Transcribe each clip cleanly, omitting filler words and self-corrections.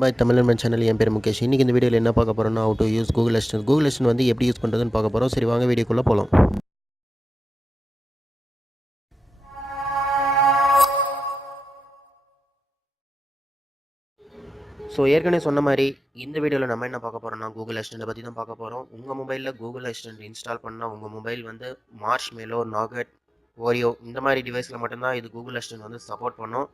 by தமிழன் சேனல் என் பேர் முகேஷ். இன்னைக்கு இந்த வீடியோவில் என்ன பார்க்க போகிறோம்னா how to use Google Assistant. Google Assistant வந்து எப்படி யூஸ் பண்ணுறதுன்னு பார்க்க போகிறோம். சரி வாங்க வீடியோக்குள்ளே போகலாம். ஸோ ஏற்கனவே சொன்ன மாதிரி இந்த வீடியோவில் நம்ம என்ன பார்க்க போகிறோம்னா Google Assistant பற்றி தான் பார்க்க போகிறோம். உங்கள் மொபைலில் Google Assistant இன்ஸ்டால் பண்ணால் உங்கள் மொபைல் வந்து Marshmallow, Oreo இந்த மாதிரி டிவைஸில் மட்டும்தான் இது Google Assistant வந்து சப்போர்ட் பண்ணும்.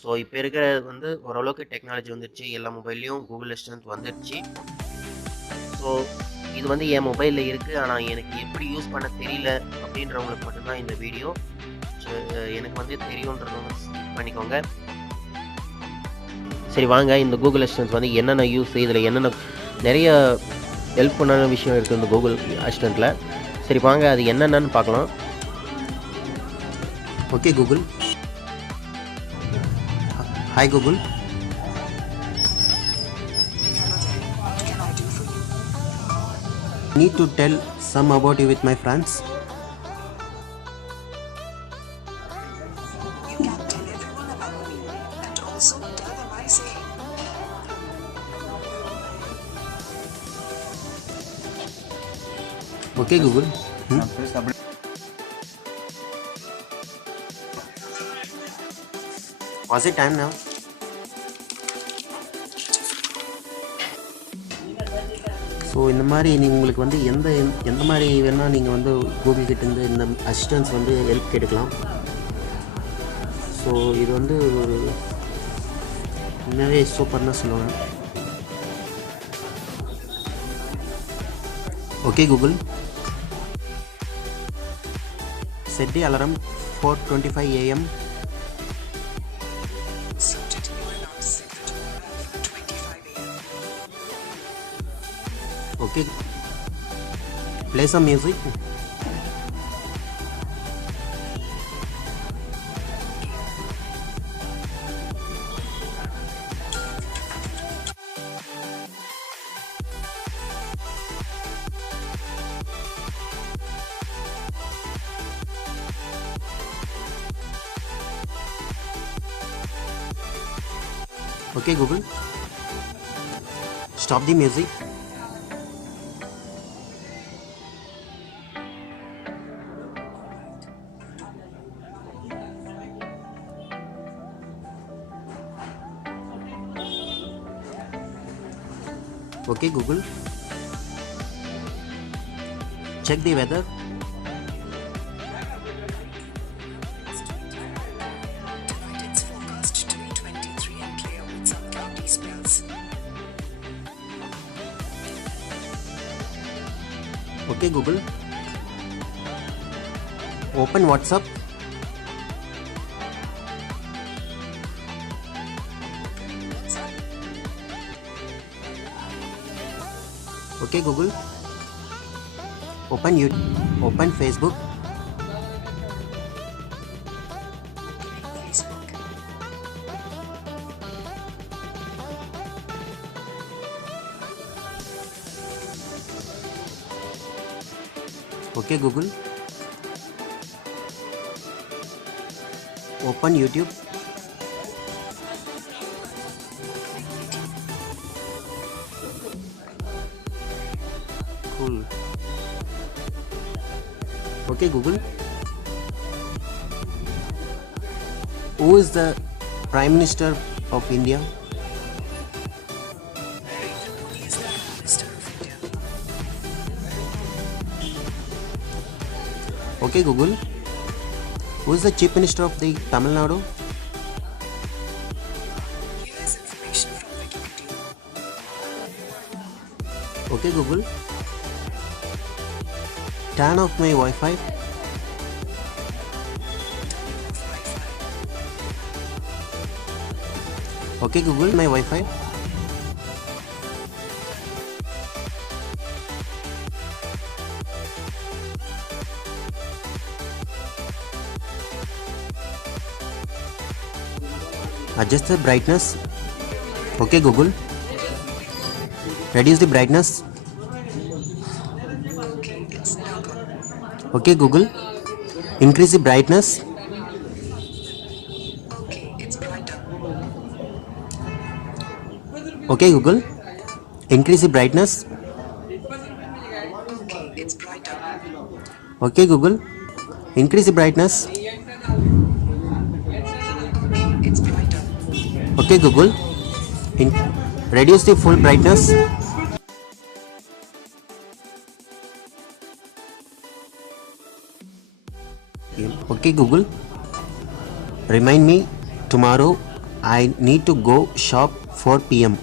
ஸோ இப்போ இருக்கிற வந்து ஓரளவுக்கு டெக்னாலஜி வந்துடுச்சு, எல்லா மொபைல்லையும் Google Assistant வந்துடுச்சு. ஸோ இது வந்து என் மொபைலில் இருக்குது, ஆனால் எனக்கு எப்படி யூஸ் பண்ண தெரியல அப்படின்றவங்களுக்கு மட்டும்தான் இந்த வீடியோ. ஸோ எனக்கு வந்து தெரியுன்றவங்க ஸ்கிப் பண்ணிக்கோங்க. சரி வாங்க, இந்த Google Assistant வந்து என்னென்ன யூஸ், இதில் என்னென்ன நிறைய ஹெல்ப் பண்ணான விஷயம் இருக்குது இந்த Google Assistantல. சரி வாங்க அது என்னென்னு பார்க்கலாம். Okay Google. Hi Google. Need to tell some about you with my friends. You can tell everyone about me and also tell them I say. Okay Google. Was it time now? So இந்த மாதிரி நீங்கள் உங்களுக்கு வந்து எந்த மாதிரி வேணால் நீங்கள் வந்து கூகுள் கிட்டேருந்து இந்த அசிஸ்டன்ஸ் வந்து ஹெல்ப் கேட்டுக்கலாம். ஸோ இது வந்து ஒரு உண்மையாகவே சூப்பர்னு சொல்லுவேன். ஓகே கூகுள், செட் தி அலாரம் 4:25 AM. Okay, play some music. Okay Google, stop the music. Okay Google, check the weather. Tonight it's forecast to be 23 and clear with some cloudy spells. Okay Google, open WhatsApp. Okay Google, open YouTube, open Facebook. Facebook. Okay Google, open YouTube. Cool. Okay Google, who is the Prime Minister of India? He is the Prime Minister of India. Okay Google, who is the Chief Minister of the Tamil Nadu? Here is information from Wikipedia. Okay Google, turn off my Wi-Fi. Okay Google, my Wi-Fi. Adjust the brightness. Okay Google, reduce the brightness. Okay Google, increase the brightness. Okay, it's brighter. Okay Google, increase the brightness. Okay, it's brighter. Okay Google, increase the brightness. It's brighter. Okay Google, in- reduce the full brightness. Okay Google, remind me tomorrow I need to go shop 4 p.m.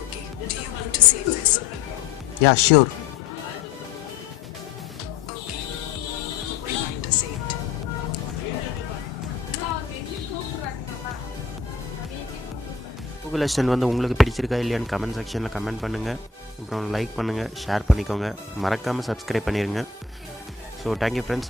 Okay, do you want to save this? Yeah, sure. Okay, reminder saved. Google assistant வந்து உங்களுக்கு பிடிச்சிருக்கா இல்லையான்னு கமெண்ட் செக்ஷனில் கமெண்ட் பண்ணுங்கள். அப்புறம் லைக் பண்ணுங்கள், ஷேர் பண்ணிக்கோங்க, மறக்காமல் சப்ஸ்கிரைப் பண்ணிடுங்க. So thank you friends.